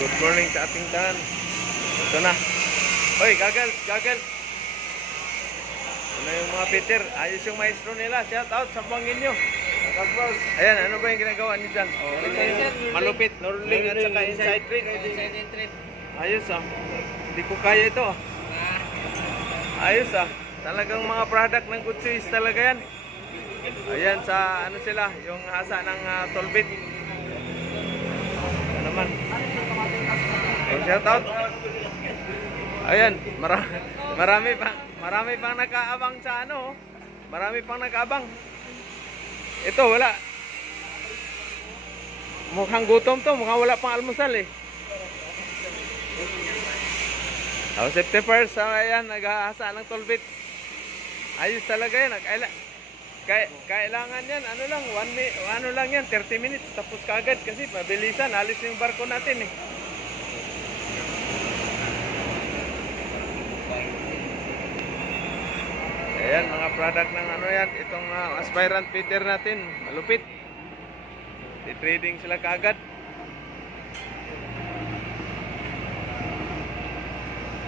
Good morning sa ating tanan. Ito na. Hoy, gagals. Ano yung mga Peter? Ayos yung maestro nila. Shout out sa buwangin nyo. Ayan, ano ba yung ginagawa niyo dyan? Malupit, norling at saka inside trade. Ayos ah. Hindi ko kaya ito ah. Ayos ah. Talagang mga product ng Good Swiss talaga yan. Ayan sa ano sila, yung hasa ng tolbit. Ano naman. Shout out. Ayan, marami pang nakaabang sa ano. Marami pang nakaabang. Ito wala. Mukhang gutom to, mukhang wala pang almusal eh. Safety first, ayan, naghahasa ng tolbit. Ayos talaga yan. Kailangan yan, ano lang yan, 30 minutes, tapos kagad kasi pabilisan, alis yung barko natin eh. Ayan, mga product ng ano yan, itong aspirant feeder natin, malupit. I-trading sila kagad.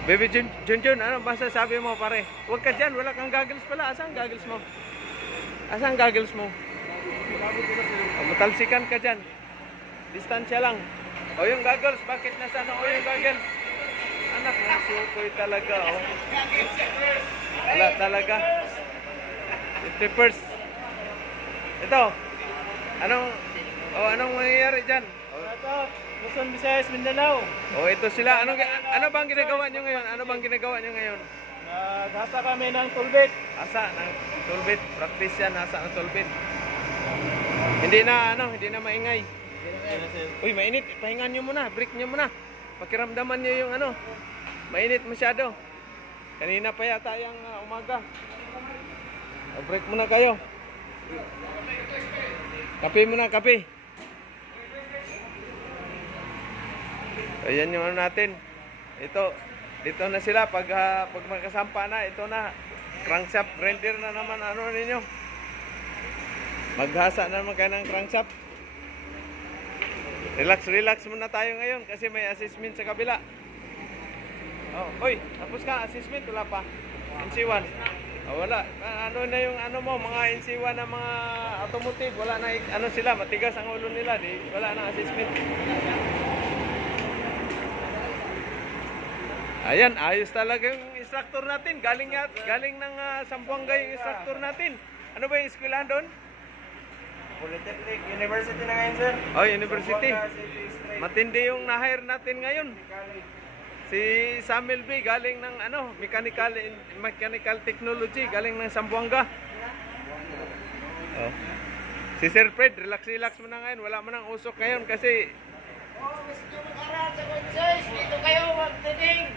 Baby Junjun, ano basta sabi mo pare? Huwag ka dyan, wala kang goggles pala. Asang goggles mo? Asang goggles mo? Matalsikan ka dyan. Distansya lang. O yung goggles, bakit nasa ano? O yung goggles? Anak ng sukoy talaga. O. Wala talaga. 50%. Ito. Anong mangyayari dyan? Luzon, Visayas, Mindanao. Oh, ito sila. Ano bang ginagawa niyo ngayon? Naghasa kami ng tulbit. Asa ng tulbit. Practice yan, asa ng tulbit. Hindi na maingay. Uy, mainit. Pahingan niyo muna, break niyo muna. Pakiramdaman niyo yung mainit masyado. Kanina pa yata yung umaga. Break muna kayo. Kape muna, kape. Ayan yung ano natin. Dito na sila pag magkasampa na, ito na. Crankshaft grinder na naman ano ninyo. Maghasa na naman kayo ng crankshaft. Relax muna tayo ngayon kasi may assessment sa kabila. Oy, tapos ka assessment, wala pa. NC1. Wala. Ano na yung mga NC1 na mga automotive, wala na sila, matigas ang ulo nila, wala na assessment. Ayan, ayos talaga yung instructor natin. Galing ng Zamboanga yung instructor natin. Ano ba yung eskwelahan doon? Polytechnic University na ngayon, sir. Oh, university. Matindi yung na-hire natin ngayon. Si Samuel B. galing ng mechanical technology, galing ng Zamboanga. Oh. Si Sir Fred, relax mo na ngayon. Wala mo nang usok ngayon kasi gusto nyo mag-aral sa Conscious, dito kayo mag-training.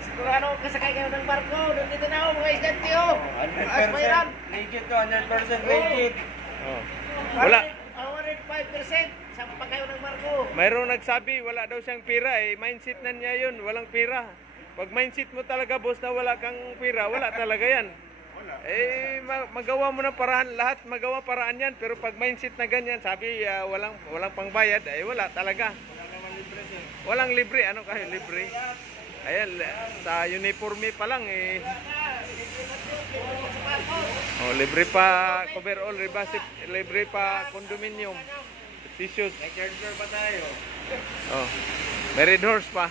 Sigurado kasakay kayo ng barko, doon dito na mga estudyante ho. 100% legit to, 100% legit. Wala. 105% sa pa kayo ng barko. Mayroong nagsabi, wala daw siyang pira eh. Mindset na niya yun, walang pira. Pag mindset mo talaga, boss, na wala kang pira, wala talaga yan. Magawa mo ng paraan, lahat magawa paraan yan. Pero pag mindset na ganyan, sabi walang pangbayad, wala talaga. Walang libre, ano kayo libre? Ayan, sa uniforme pa lang eh. Libre pa coverall, libre pa condominium. Tissues. Nag-charger pa tayo. May red horse pa.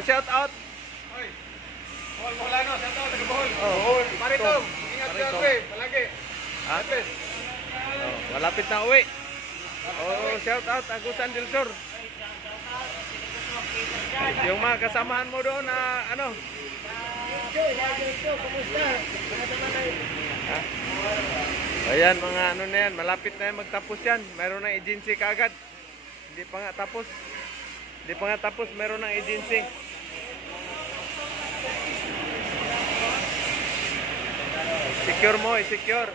Shout out. Wala no, shout out, taga-Bohol. Maritong, ingat ka palagi. Malapit na uwi. Shout out, Agusan del Sur. Yung mga kasamahan mo doon na Ayan, mga na yan, malapit na yan magtapos yan. Meron ng agency kaagad. Hindi pa nga tapos, meron ng agency. Secure mo, secure.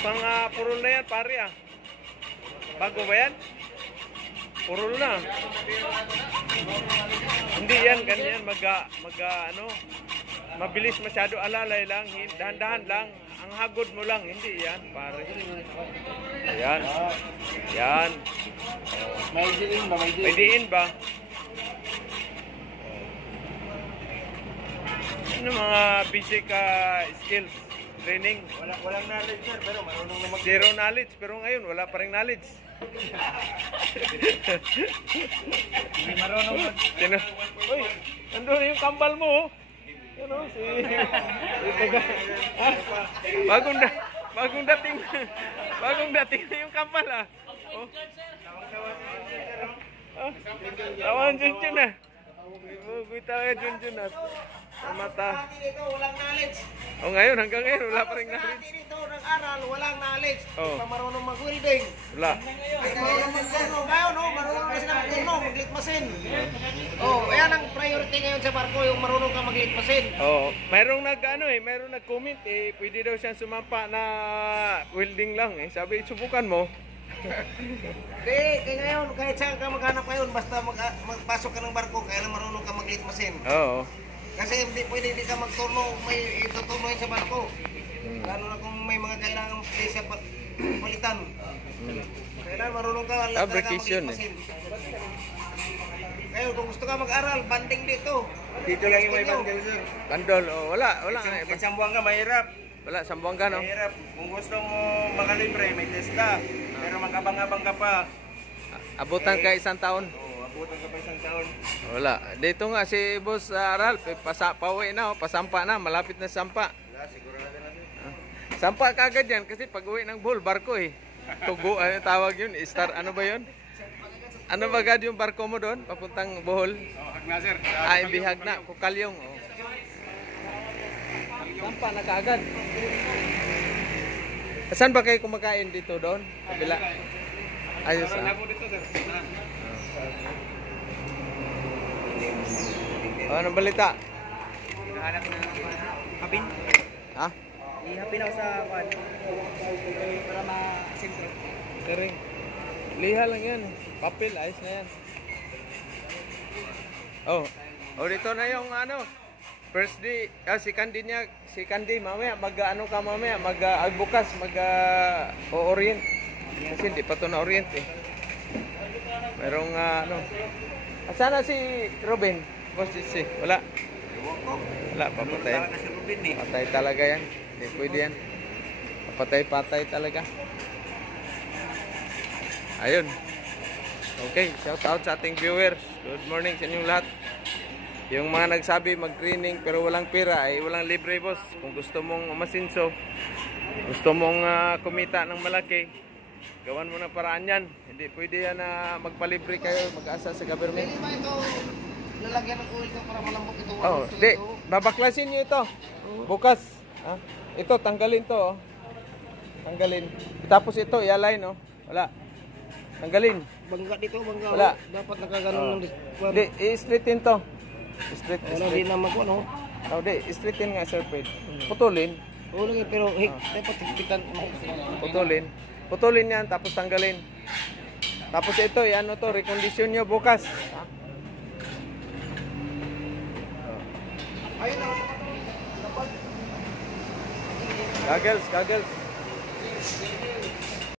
Pang purul na yan, pare ah. Bago ba yan? Purul na. Hindi yan, ganyan. mabilis masyado, alalay lang, dahan-dahan lang. Ang hagod mo lang, hindi yan, pare. Yan. Yan. May diin ba? May diin ba? Ano mga basic skills, training? Walang knowledge sir, pero marunong na Zero knowledge, pero ngayon wala pa rin knowledge. Hindi marunong Uy, nandun yung kambal mo. Ano, bagong dating na yung kambal Oh. Tawan Junjun na. Bugoy talaga Junjun na. Mata. Dito, walang knowledge. Ngayon, hanggang ngayon, wala pa rin knowledge. Dito, nag-aral, walang knowledge. Oh. Pa marunong mag-welding. Wala. Marunong mag-turno. Ngayon, marunong na sila mag-turno, mag-litmasin. Ayan ang priority ngayon sa barko, yung marunong ka mag-litmasin. Mayroong mayroong nag-comment pwede daw siyang sumampa na welding lang Sabi, subukan mo. Kaya ngayon, kahit saan ka maghanap ngayon, basta magpasok ka ng barko, kaya lang marunong ka mag-litmasin. Oo. Kasi hindi ka magturno, may ituturnoin sa barko. Lalo na kung may mga kailangan sa palitan. Kailangan marunong ka Fabrication mag-litmasin. Ngayon, kung gusto ka mag-aral, banding dito. Dito lang yung may bandel, sir. Bandol, wala Isang buwan ka, mahirap. Wala, Sambuanga, no? Mahirap. Kung gusto mo makalibre, may test ka. Pero magkabang-abang ka pa. Abutan ka isang taon. Abutan ka pa isang taon. Wala. Dito nga si Boss Ralph, pauwi na, pasampa na, malapit na sampa. Wala, sigurado na, sir. Sampa ka agad yan kasi pag uwi ng Bohol, barko Tugo, tawag yun? Ano ba yun? Ano ba agad yung barko mo doon? Papuntang Bohol? Hagna, sir. Bihag na, Kukalyong. Sampa na kaagad. Saan ba kayo kumakain dito doon? Kabila? Ayos dito, sir. Anong balita? Hinahanap na hapin. Ha? Ihapin ako sa kwan. Para ma-sentro. Kering. Liha lang yan. Papel, ayos na yan. Dito na yung first day, si Candy mamaya, bukas, o-orient. Kasi hindi pa ito na-orient Merong Asan na si Robin? Boss si wala. Wala, papatay. Patay talaga yan. Hindi pwede yan. Patay talaga. Ayun. Okay, shout out sa ating viewers. Good morning sa inyong lahat. Yung mga nagsabi mag-greening pero walang pera ay walang libre, boss. Kung gusto mong masinso, gusto mong kumita ng malaki, gawan mo ng paraan yan. Hindi pwede yan na magpalibre kayo, mag-asa sa government. Hindi ba ito lalagyan ng oil ka para malambot ito? Di. Babaklasin nyo ito. Bukas. Ito, tanggalin to. Tanggalin. Tapos ito, i-align, Wala. Tanggalin. Bangga dito, bangga. Wala. Dapat nakaganon ng Di, i-straightin to. Straight. Hindi naman ko, no? Di, straightin nga, Sir Fred. Putulin. Lagi, pero dapat higpitan. Putulin yan, tapos tanggalin. Tapos ito, recondition nyo bukas. Ayun na. Goggles.